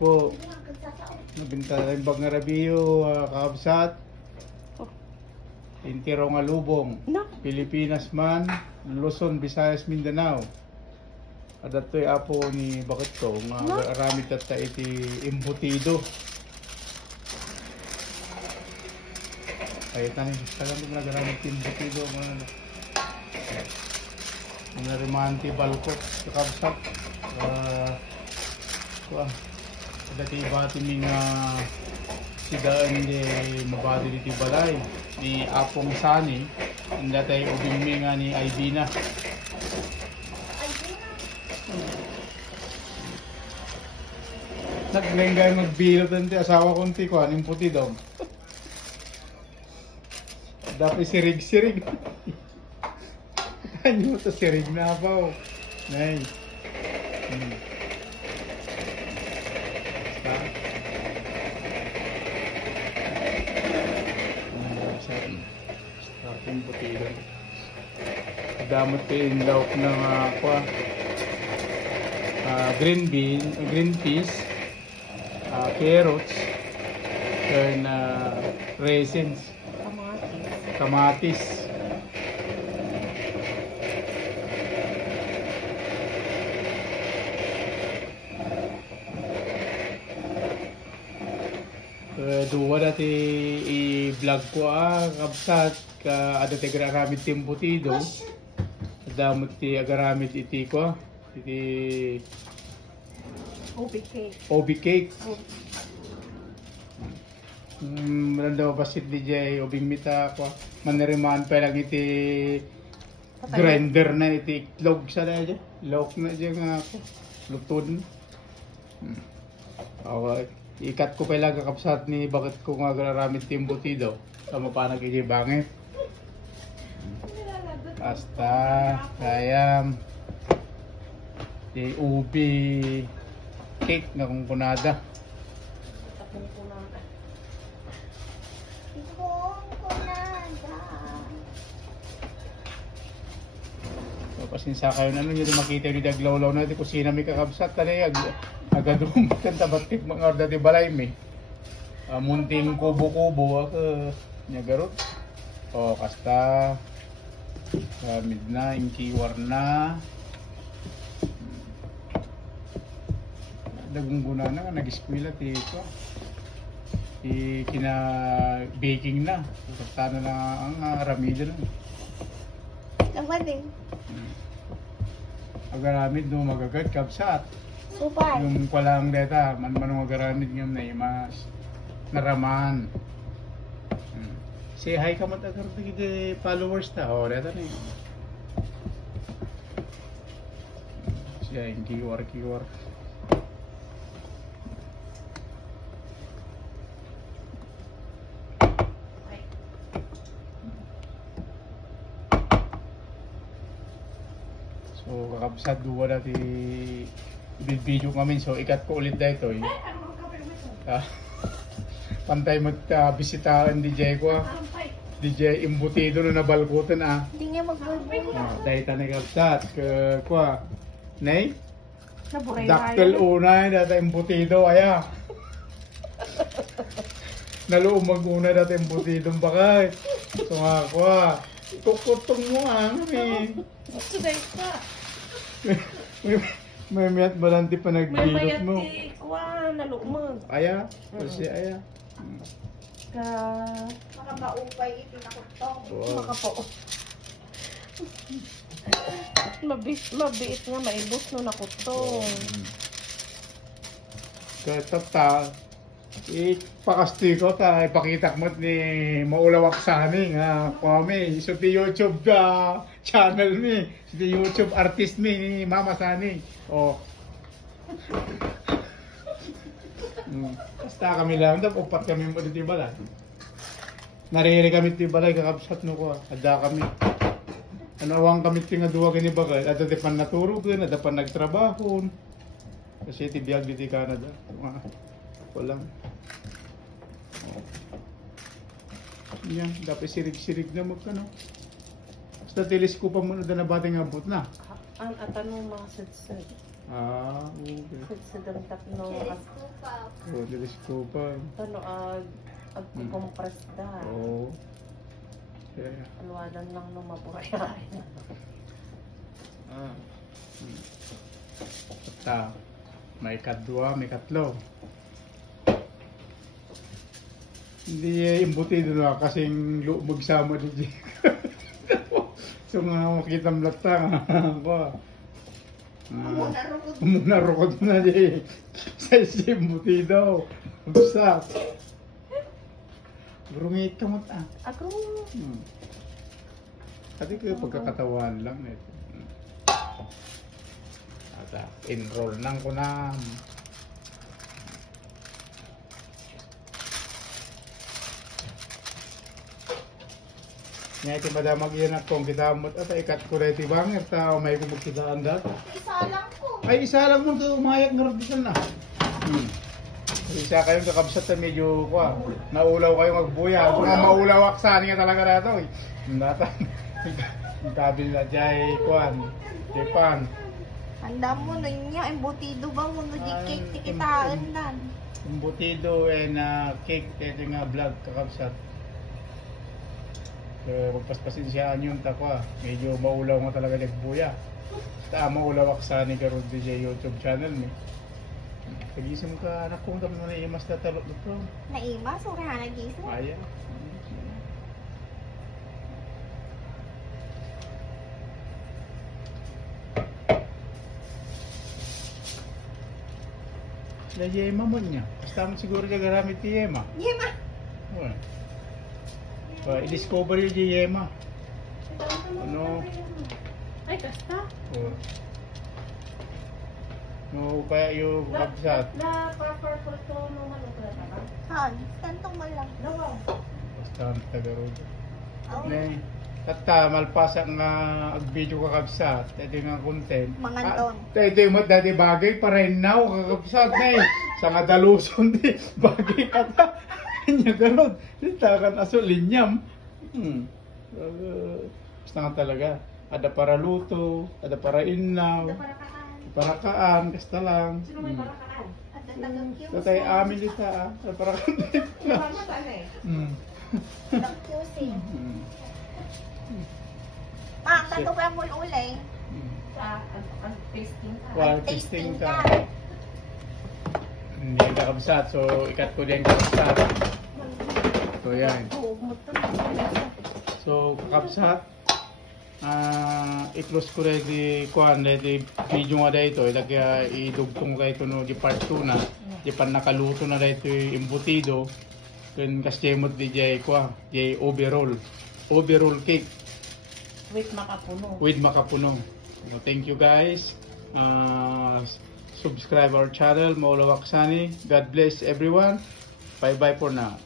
po. Nabinta rin bag nga rabiyo, kakabsat. Intiro nga lubong. No. Pilipinas man, Luzon, Visayas, Mindanao. At ito'y apo ni bakit ko, nga No. aramid at iti embutido. Kaya tanin, talagang mo nag-aramid iti embutido. Mga rimanti balkot, kakabsat. Dati bati mga sidaan di mabadi diti balay ni Apong Sani ang datay ubing mi nga ni Aibina. Naglenggay magbilot ang asawa kong ti ko aning puti daw. Dapat sirig-sirig. Ano to sirig na pa. Nay. Starting putilan. Damot ko yung lauk ng green peas, carrots, and raisins, kamatis. Duwa dati i-vlog ko kabsat ka ada ti agaramid ti embutido. Damot ti agaramid iti ko iti OB cake. Malanda basit di jay obing mita ko maneriman pa lang iti grinder na iti itlog sa na dyan. Lok na dyan nga ako. Lutun. Ikat ko pala kakapsat ni bakit ko nga garamit ti embutido. Sama pa nag-iji bangit. Pasta, sayam, di ubi, cake na kung kunada. So, pasinsa kayo na nun yung makita yung daglawlaw na di kusina may kakabsat. Tali, agadum kanta batik mga orda di balay may. Munting kubo-kubo ako nyagarot. O, kasta. Gamit na, inkiwar na. Dagungguna na, nag-eskwila dito. Kina baking na. Basta na ang ramido na. Ang din. Agaramid no magagad kabsat. Super. Yung kwalang data, manong agaramid ngayon na imas. Naraman. Say hi ka mat agar the followers ta. Oh, data na yun. Siya yung kiwar. So, kakabsat duwa dati video kami. So, ikat ko ulit dito eh. Pantay bisitahan DJ ko DJ embutido na nabalkutan Hindi nga magbulbul. Dahil tanay kapsat kwa nay Naburay daktel unay data embutido aya. Naluong mag-una data embutido bakay. So nga kwa tukutong mo kami. Suday ka. May mayat balanti pa nagbilot mo. May mayat kwa nalumag. Aya, kasi aya. Makapaupay itinakutong. Wow. Makapao. Mabiit nga maibos no nakutong. Kaya tata, ipakasti ko ta, ipakita mo ni Maulawak Sani nga kami, so ti YouTube channel mi, so ti YouTube artist mi ni Mama Sani. Oh. Basta kami lang, upat kami mo dito balay. Nariri kami dito balay, kakabsat no ko, ada kami. Anawang kami tinga duwa gani bagay, ada di pan naturog din, ada pan nagtrabaho. Kasi iti biyag dito Canada. Walang. Oh. Yan, dapat sirig-sirig na magkano. Basta teleskopa mo na bating abot na. Ang atanong mga sadsad. Okay. Sa dantak no. Oh, dilis ko pa. Ano, compress da. Oo. Okay. Alwadan lang no mapurayan. Basta, may kadwa, may katlo. Hindi imbutido na kasing magsama din. So nga makita mlata nga. Muna rukod na di. Sa imbutido. Basta. Burungit ka mo ta. Ako. Kasi kayo pagkakatawan lang ito. At enroll nang ko na. Nga iti madamag yan akong kita mo at ikat ko rin iti banger tao may kumagkitaan dati. Isa lang ko. Ay isa lang mo ito umayak nga radisan na. Isa kayong kakabsat na medyo naulaw kayo magbuya. Kung nga maulaw aksani nga talaga na ito. Nata. Ang tabil na jay kuan. Japan. Anda mo na niya, embutido ba mo no di cake tikitaan dan. Embutido and cake ito nga vlog kakabsat. So, magpaspasensyahan yung takwa. Medyo maulaw nga talaga nagbuya. Maulaw aksani ka ron DJ YouTube channel mo. Pagising ka, anak kong dami mo na imas na talot na to. Naima, sura na gising. Ayan. Na Yema mo niya. Basta mo siguro niya garamit ni Yema. Yema. Oh. I-discover yung Yema. Ano? Ay, kasta. Oh. No, kaya yung kabsat. Na purple to no man ko na ba? Han, tantong mo lang. No. Basta ang tagarod. Oh. Ne, kata malpasa nga ag-video ka kabsat. Ito nga content. Mga ton. Ito yung dati bagay para rin now kakabsat na eh. Sa nga daluson di bagay kata. Kanya ganun. Ditakan aso linyam. Basta nga talaga. Ada para luto, ada para inaw, para kaan, kasta lang. Sino may barakaan? At tatagag yung Tatay amin dito ada para kaan. Mama pa eh. Tagkusing. Ma, katukan mo ulay. Ang tasting ka. Well, testing ka. Hindi ka kabsat, so ikat ko din kabsat. So yan. So kabsat, i-close ko rin di kuhan, di video nga dito, ilagay idugtong dito no, di part 2 na, di pan nakaluto na dito yung embutido, then kastemot di jay kuha, jay overall cake With makapuno. with makapunong. So, thank you guys. Subscribe our channel, Maulawak Sani. God bless everyone. Bye bye for now.